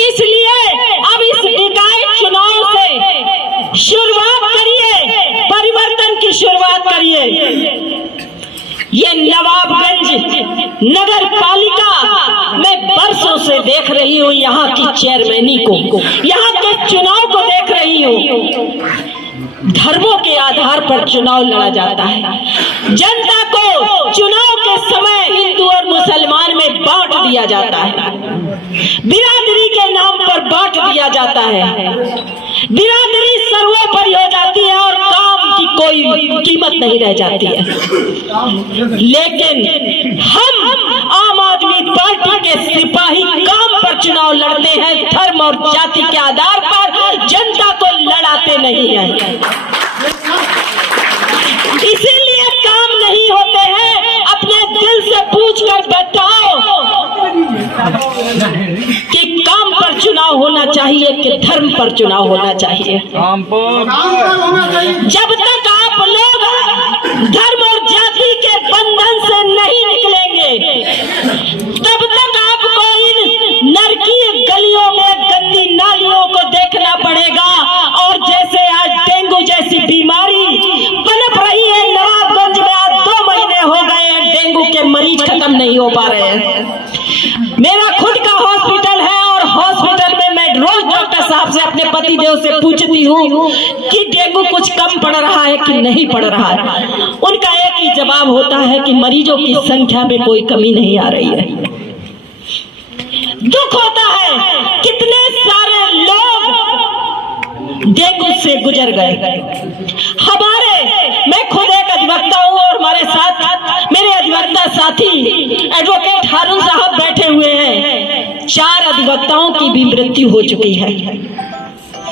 इसलिए अब इस निकाय चुनाव से शुरुआत करिए, परिवर्तन की शुरुआत करिए। ये नवाबगंज नगर पालिका मैं बरसों से देख रही हूँ, यहाँ की चेयरमैनी को, यहाँ के चुनाव को देख रही हूँ। धर्मों के आधार पर चुनाव लड़ा जाता है। जनता को चुनाव के समय हिंदू और मुसलमान में बांट दिया जाता है, बिरादरी के नाम पर बांट दिया जाता है। बिरादरी सर्वोपरि हो जाती है और काम की कोई कीमत नहीं रह जाती है। लेकिन हम आम आदमी पार्टी के सिपाही काम पर चुनाव लड़ते हैं, धर्म और जाति के आधार पर जनता को लड़ाते नहीं हैं। इसीलिए काम नहीं होते हैं। अपने दिल से पूछ कर बताओ कि काम पर चुनाव होना चाहिए कि धर्म पर चुनाव होना चाहिए। जब तक आप लोग धर्म और जाति के बंधन से नहीं निकलेंगे, तब तक आपको इन नरकी गलियों में गंदी नालियों को देखना पड़ेगा। और जैसे आज डेंगू जैसी बीमारी पनप रही है नवाबगंज में, आज 2 महीने हो गए हैं, डेंगू के मरीज खत्म नहीं हो पा रहे हैं। मेरा खुद का हॉस्पिटल है और हॉस्पिटल में मैं रोज डॉक्टर साहब से, अपने पतिदेव से पूछती हूँ कि डेंगू कुछ कम पड़ रहा है कि नहीं पड़ रहा है। उनका एक ही जवाब होता है कि मरीजों की संख्या में कोई कमी नहीं आ रही है। दुख होता है कितने सारे लोग डेंगू से गुजर गए। मैं खुद एक अधिवक्ता हूँ और हमारे साथ मेरे अधिवक्ता साथी एडवोकेट हारून साहब बैठे हुए हैं। 4 अधिवक्ताओं की भी मृत्यु हो चुकी है।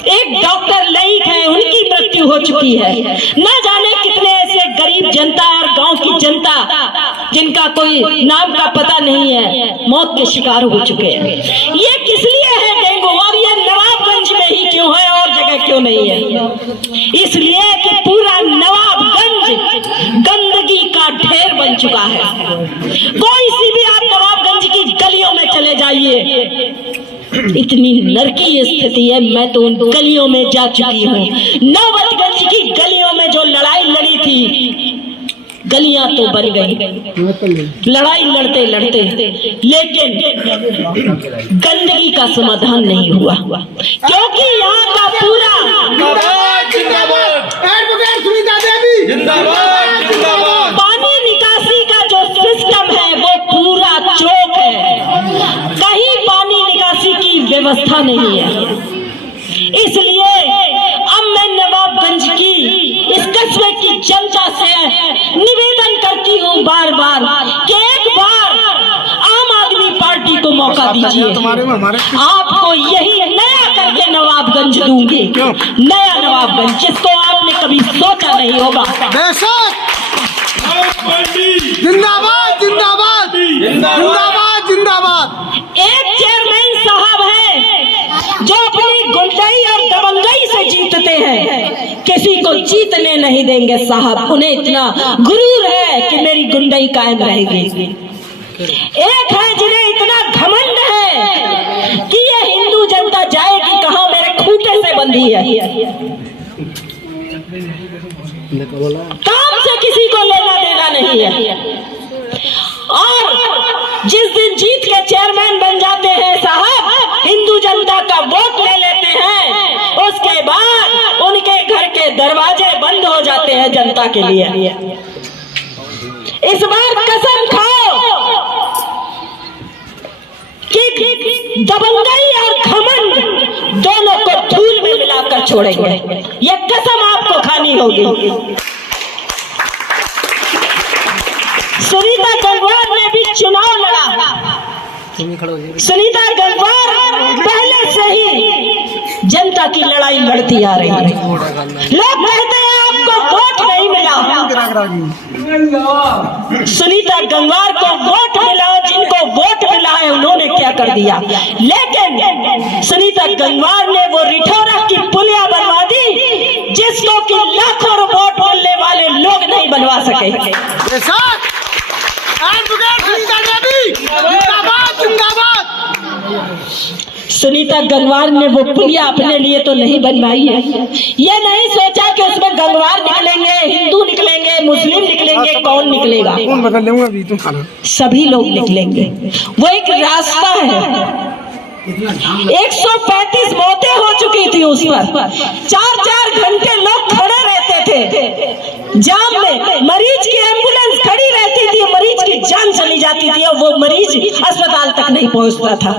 एक डॉक्टर लईक है, उनकी मृत्यु हो चुकी है। न जाने कितने ऐसे गरीब जनता और गांव की जनता जिनका कोई नाम का पता नहीं है, मौत के शिकार हो चुके हैं। ये किस लिए है डेंगू, और ये नवाबगंज में ही क्यों है और जगह क्यों नहीं है? इसलिए कि पूरा नवाबगंज गंदगी का ढेर बन चुका है। कोई सी भी आप नवाबगंज की गलियों में चले जाइए, इतनी नरकी स्थिति है। मैं तो उन गलियों में जा चुकी हूँ। नवाबगंज की गलियों में जो लड़ाई लड़ी थी, गलियां तो बन गई लड़ाई लड़ते लड़ते, लेकिन गंदगी का समाधान नहीं हुआ, क्योंकि यहाँ का पूरा पानी निकासी का जो सिस्टम है वो पूरा चौक है। कहीं पानी निकासी की व्यवस्था नहीं है। इसलिए अब मैं नवाबगंज की इस कस्बे की जनता से निवेदन करती हूँ बार बार कि एक बार आम आदमी पार्टी को मौका दीजिए। आपको यही नया करके नवाबगंज दूंगी, नया नवाबगंज जिसको आपने कभी सोचा नहीं होगा। जिंदाबाद जिंदाबाद जिंदाबाद जिंदाबाद। एक चेयरमैन साहब है जो अपनी गुंडाई और दबंगाई से जीतते हैं, किसी को जीतने नहीं देंगे साहब। उन्हें इतना गुरूर है कि मेरी गुंडाई कायम रहेगी। एक है जिन्हें इतना घमंड है कि ये हिंदू जनता जाएगी कहां, मेरे खूंटे से बंधी है। काम से किसी को लेना देना नहीं है। और जिस दिन जीत के चेयरमैन बन जाते हैं साहब, हिंदू जनता का वोट ले लेते हैं, उसके बाद उनके घर के दरवाजे बंद हो जाते हैं जनता के लिए। इस बार कसम खाओ कि दबंगाई और घमंड दोनों को धूल में मिलाकर छोड़ेंगे। ये कसम आपको खानी होगी। सुनीता गंगवार ने भी चुनाव लड़ा। सुनीता गंगवार पहले से ही जनता की लड़ाई लड़ती आ रही है। लोग कहते हैं आपको वोट नहीं मिला। सुनीता गंगवार को वोट मिला, जिनको वोट मिला है उन्होंने क्या कर दिया। लेकिन सुनीता गंगवार ने वो रिठौरा की पुलिया बनवा दी जिसको कि लाखों वोट मिलने वाले लोग नहीं बनवा सके। सुनीता गंगवार ने वो पुलिया अपने लिए तो नहीं बनवाई है। ये नहीं सोचा कि उसमें गंगवार निकलेंगे, हिंदू निकलेंगे, मुस्लिम निकलेंगे, कौन निकलेगा? सभी लोग निकलेंगे। वो एक रास्ता है। 135 मौतें हो चुकी थी उस पर। 4-4 घंटे लोग खड़े रहते थे जाम में, मरीज की एम्बुलेंस खड़ी रहती थी, मरीज की जान चली जाती थी और वो मरीज अस्पताल तक नहीं पहुंचता था।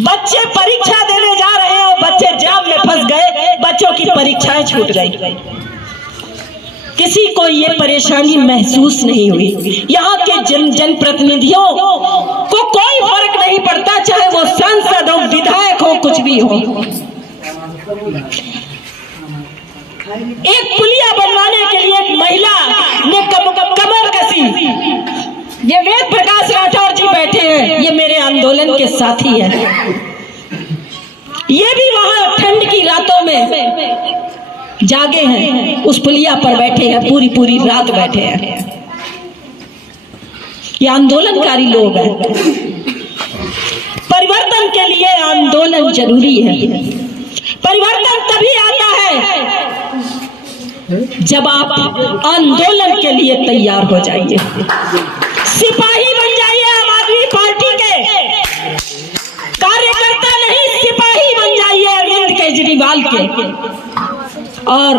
बच्चे परीक्षा देने जा रहे हैं और बच्चे जाम में फंस गए, बच्चों की परीक्षाएं छूट गई। किसी को ये परेशानी महसूस नहीं हुई। यहाँ के जनप्रतिनिधियों को कोई फर्क नहीं पड़ता, चाहे वो सांसद हो, विधायक हो, कुछ भी हो। एक पुलिया बनवाने के लिए एक महिला ने कमर कसी। ये वेद प्रकाश राठौर जी बैठे हैं, ये मेरे आंदोलन के साथी हैं। ये भी वहां ठंड की रातों में जागे हैं, उस पुलिया पर बैठे हैं, पूरी रात बैठे हैं। ये आंदोलनकारी लोग हैं। परिवर्तन के लिए आंदोलन जरूरी है। परिवर्तन तभी आता है जब आप आंदोलन के लिए तैयार हो जाइए। सिपाही बन जाइए आम आदमी पार्टी के, कार्यकर्ता नहीं, सिपाही बन जाइए अरविंद केजरीवाल के। और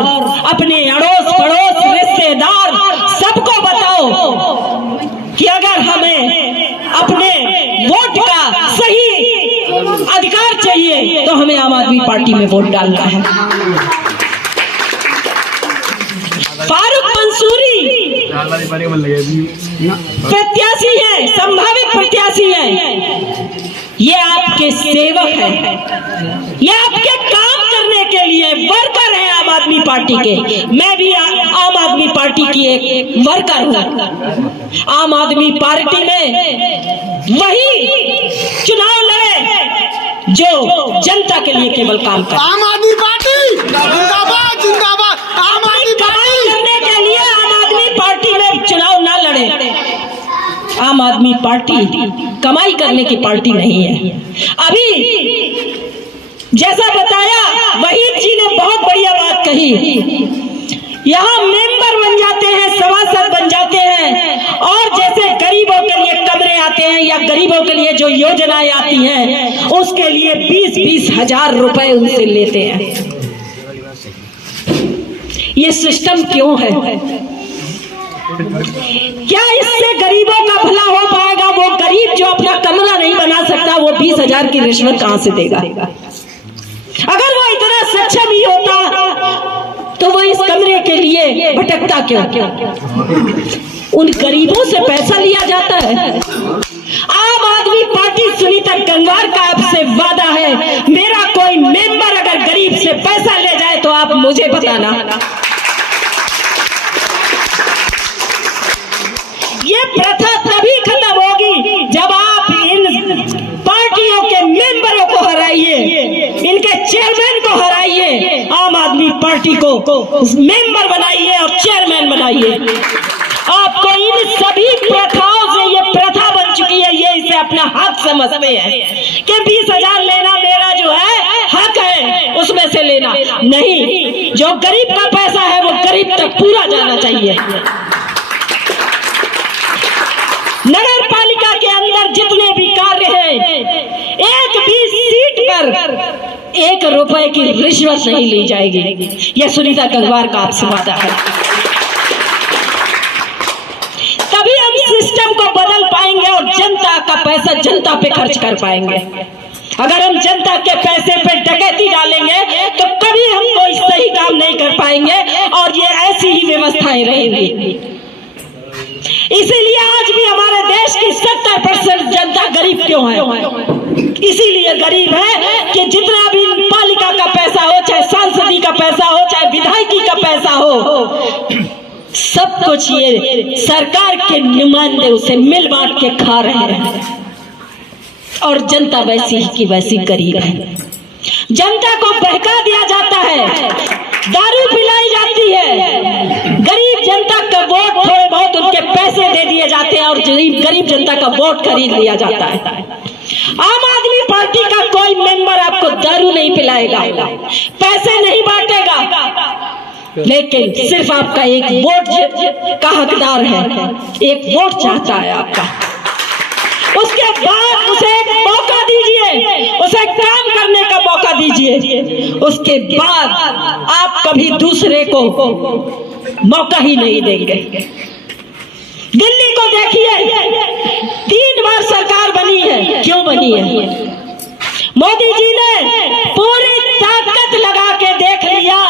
अपने अड़ोस पड़ोस रिश्तेदार सबको बताओ कि अगर हमें अपने वोट का सही अधिकार चाहिए तो हमें आम आदमी पार्टी में वोट डालना है। फारूक मंसूरी प्रत्याशी है, संभावित प्रत्याशी है। ये आपके सेवक हैं, ये आपके काम करने के लिए वर्कर है आम आदमी पार्टी के। मैं भी आम आदमी पार्टी की एक वर्कर हूँ। आम आदमी पार्टी में वही चुनाव लड़े जो जनता के लिए केवल काम करे। आम आदमी पार्टी जिंदाबाद, जिंदाबाद। आम आदमी पार्टी करने के लिए आम आदमी पार्टी में चुनाव ना लड़े। आम आदमी पार्टी कमाई करने की पार्टी नहीं है। अभी जैसा बताया वहीद जी ने बहुत बढ़िया बात कही। यहाँ मेंबर बन जाते हैं, सभासद बन जाते हैं और जैसे गरीबों के लिए कमरे आते हैं या गरीबों के लिए जो योजनाएं आती हैं उसके लिए 20-20 हजार रुपए उनसे लेते हैं। ये सिस्टम क्यों है? क्या इससे गरीबों का भला हो पाएगा? वो गरीब जो अपना कमरा नहीं बना सकता वो 20 हजार की रिश्वत कहां से देगा? अगर वो इतना सक्षम ही होता तो वो इस कमरे के लिए भटकता क्यों? उन गरीबों से पैसा लिया जाता है। आम आदमी पार्टी सुनीता गंगवार का आपसे वादा है, मेरा कोई मेंबर अगर गरीब से पैसा ले जाए तो आप मुझे बताना। ये प्रथा तभी खत्म होगी जब आप इन पार्टियों के मेंबरों को हराइए, इनके चेयरमैन को हराइए, आम आदमी पार्टी को मेंबर बनाइए और चेयरमैन बनाइए। आपको इन सभी प्रथाओं से, ये प्रथा बन चुकी है, ये इसे अपना हक समझते हैं कि 20 हजार लेना मेरा जो है हक है, उसमें से लेना नहीं। जो गरीब का पैसा है वो गरीब तक पूरा जाना चाहिए। नगर पालिका के अंदर जितने भी कार्य हैं, एक भी सीट पर 1 रुपए की रिश्वत नहीं ली जाएगी। यह सुनीता गंगवार का आपसे वादा है। तभी हम सिस्टम को बदल पाएंगे और जनता का पैसा जनता पे खर्च कर पाएंगे। अगर हम जनता के पैसे पे डकैती डालेंगे तो कभी हम कोई सही काम नहीं कर पाएंगे और ये ऐसी ही व्यवस्थाएं रहेंगी। इसीलिए आज भी हमारे देश की 70% जनता गरीब क्यों है? इसीलिए गरीब है कि जितना भी पालिका का पैसा हो, चाहे सांसदी का पैसा हो, चाहे विधायकी का पैसा हो, सब कुछ ये सरकार के नुमाइंदे उसे मिल बांट के खा रहे हैं और जनता वैसी की वैसी गरीब है। जनता को बहका दिया जाता है, दारू पिलाई जाती है, गरीब जनता का वोट थोड़े बहुत उनके पैसे दे दिए जाते हैं और गरीब जनता का वोट खरीद लिया जाता है। आम आदमी पार्टी का कोई मेंबर आपको दारू नहीं पिलाएगा, पैसे नहीं बांटेगा, लेकिन सिर्फ आपका एक वोट का हकदार है, एक वोट चाहता है आपका। उसके बाद उसे एक मौका दीजिए, उसे काम करने का मौका दीजिए, उसके बाद आप कभी दूसरे को मौका ही नहीं देंगे। दिल्ली को देखिए, 3 बार सरकार बनी है, क्यों बनी है? मोदी जी ने पूरी ताकत लगा के देख लिया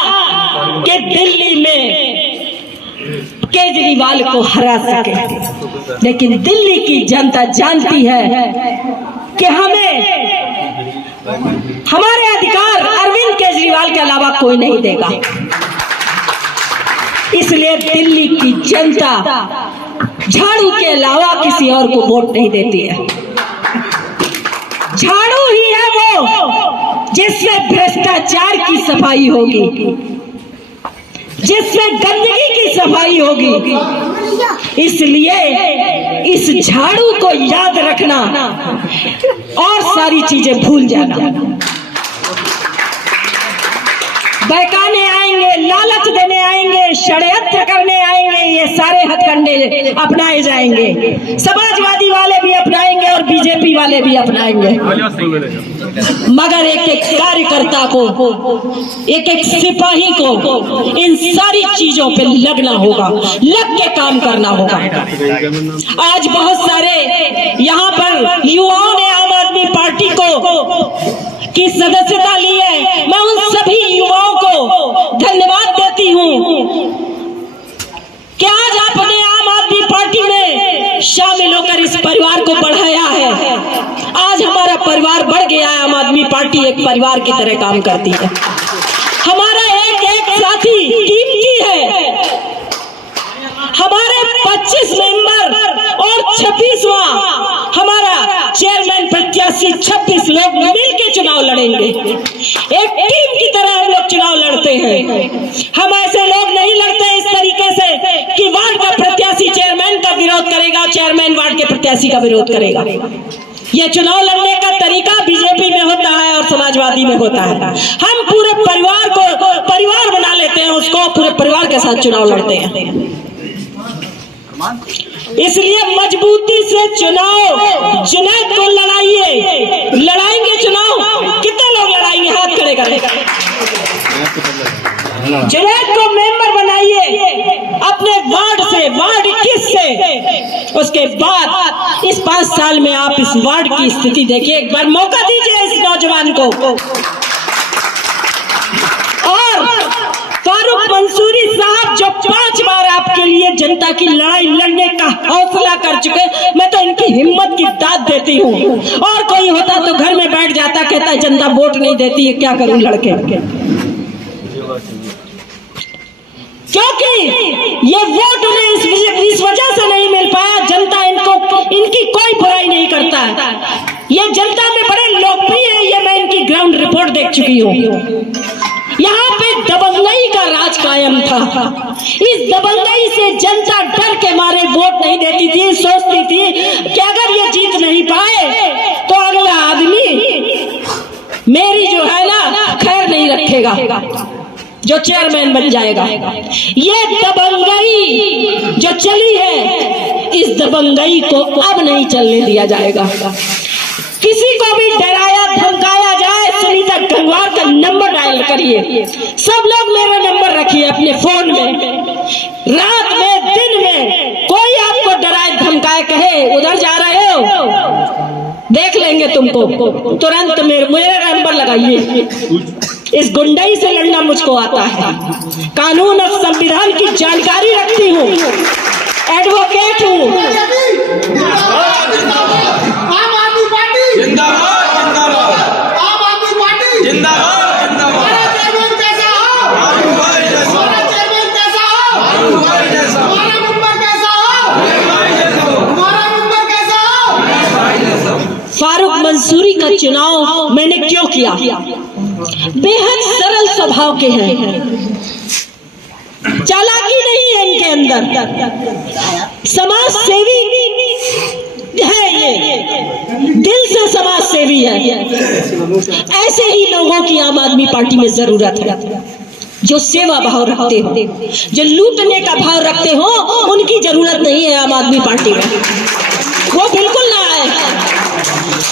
कि दिल्ली में केजरीवाल को हरा सके, लेकिन दिल्ली की जनता जानती है कि हमें हमारे अधिकार अरविंद केजरीवाल के अलावा कोई नहीं देगा। इसलिए दिल्ली की जनता झाड़ू के अलावा किसी और को वोट नहीं देती है। झाड़ू ही है वो जिसमें भ्रष्टाचार की सफाई होगी, जिसमें गंदगी की सफाई होगी। इसलिए इस झाड़ू को याद रखना और सारी चीजें भूल जाना। बहकाने आएंगे, लालच देने आएंगे, षड्यंत्र करने आएंगे, ये सारे हथकंडे अपनाए जाएंगे। समाजवादी वाले भी अपनाएंगे और बीजेपी वाले भी अपनाएंगे, मगर एक एक कार्यकर्ता को, एक एक सिपाही को इन सारी चीजों पे लगना होगा, लग के काम करना होगा। आज बहुत सारे यहाँ पर युवाओं ने आम आदमी पार्टी को की सदस्यता ली है। मैं उन सभी युवाओं को धन्यवाद देती हूँ कि आज आपने आम आदमी पार्टी में शामिल होकर इस परिवार को बढ़ाया है। आज हमारा परिवार बढ़ गया है। आम आदमी पार्टी एक परिवार की तरह काम करती है। हमारा एक एक साथी कीमती है। हमारे 25 मेंबर और 26वां हमारा चेयरमैन प्रत्याशी 26 लोग मिलकर चुनाव लड़ेंगे। एक टीम की तरह हम लोग चुनाव लड़ते हैं। हम ऐसे लोग नहीं लड़ते इस तरीके से कि वार्ड का प्रत्याशी चेयरमैन का विरोध करेगा, चेयरमैन वार्ड के प्रत्याशी का विरोध करेगा। ये चुनाव लड़ने का तरीका बीजेपी में होता है और समाजवादी में होता है। हम पूरे परिवार को परिवार बना लेते हैं, उसको पूरे परिवार के साथ चुनाव लड़ते हैं। इसलिए मजबूती से चुनाव जुनैद को लड़ाइए। लड़ाएंगे चुनाव, कितने लोग लड़ाएंगे? हाथ खड़े करें। जुनैद को मेंबर बनाइए अपने वार्ड से, वार्ड 21 से। उसके बाद इस 5 साल में आप इस वार्ड की स्थिति देखिए। एक बार मौका दीजिए इस नौजवान को। और फारूक मंसूरी साहब जो 5 बार आपके लिए जनता की लड़ाई लड़ने का हौसला कर चुके, मैं तो इनकी हिम्मत की दाद देती हूँ। और कोई होता तो घर में बैठ जाता, कहता है जनता वोट नहीं देती है, क्या करूं लड़के। क्योंकि ये वोट उन्हें इस वजह से नहीं मिल पाया, जनता इनकी कोई बुराई नहीं करता है। ये जनता में बड़े लोकप्रिय है, ये मैं इनकी ग्राउंड रिपोर्ट देख चुकी हूँ। यहाँ पे दबंगई का राज कायम था। इस दबंगई से जनता डर के मारे वोट नहीं देती थी, सोचती थी कि अगर ये जीत नहीं पाए तो अगला आदमी मेरी जो है ना खैर नहीं रखेगा, जो चेयरमैन बन जाएगा। ये दबंगई जो चली है, इस दबंगई को अब नहीं चलने दिया जाएगा। किसी को भी डराया धमकाया जाए, सुनीता गंगवार का नंबर डायल करिए। सब लोग मेरा नंबर रखिए अपने फोन में। रात में, दिन में कोई आपको डराए धमकाए, कहे उधर जा रहे हो, देख लेंगे तुमको, तुरंत मेरा नंबर लगाइए। इस गुंडाई से लड़ना मुझको आता है। कानून और संविधान की जानकारी रखती हूँ, एडवोकेट हूँ। फारूक मंसूरी का चुनाव मैंने क्यों किया? बेहद सरल स्वभाव के हैं, चालाकी नहीं है इनके अंदर, समाज सेवी है ये दिल से समाज सेवी है। ऐसे ही लोगों की आम आदमी पार्टी में जरूरत है, जो सेवा भाव रखते हो, जो लूटने का भाव रखते हो, उनकी जरूरत नहीं है आम आदमी पार्टी में, वो बिल्कुल ना आए।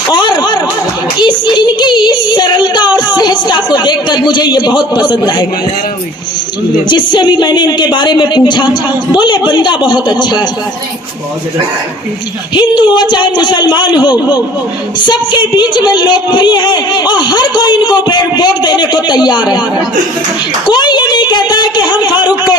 और इनकी इस सरलता और सहजता को देखकर मुझे ये बहुत पसंद आएगा। जिससे भी मैंने इनके बारे में पूछा, बोले बंदा बहुत अच्छा है, हिंदू हो चाहे मुसलमान हो, सबके बीच में लोकप्रिय है और हर कोई इनको वोट देने को तैयार है। कोई ये नहीं कहता है कि हम फारूक को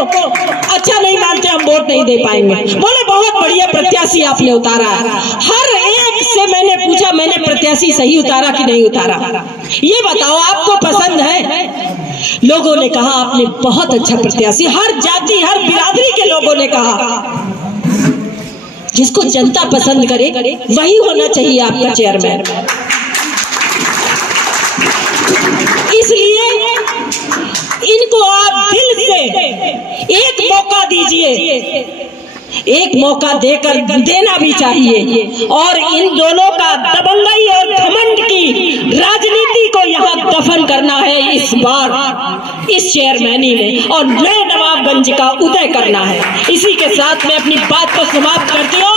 अच्छा नहीं मानते, हम वोट नहीं दे पाएंगे। बोले बहुत बढ़िया प्रत्याशी आपने उतारा है। हर एक से मैंने पूछा, मैंने प्रत्याशी सही उतारा कि नहीं उतारा, ये बताओ आपको पसंद है? लोगों ने कहा आपने बहुत अच्छा प्रत्याशी, हर जाति हर बिरादरी के लोगों ने कहा। जिसको जनता पसंद करे वही होना चाहिए आपका चेयरमैन। इसलिए इनको आप दिल से एक मौका दीजिए, एक मौका देकर देना भी चाहिए। और इन दोनों का दबंगई और घमंड की राजनीति को यहाँ दफन करना है इस बार इस चेयरमैनी में, और नए नवाबगंज का उदय करना है। इसी के साथ मैं अपनी बात को समाप्त करती हूँ।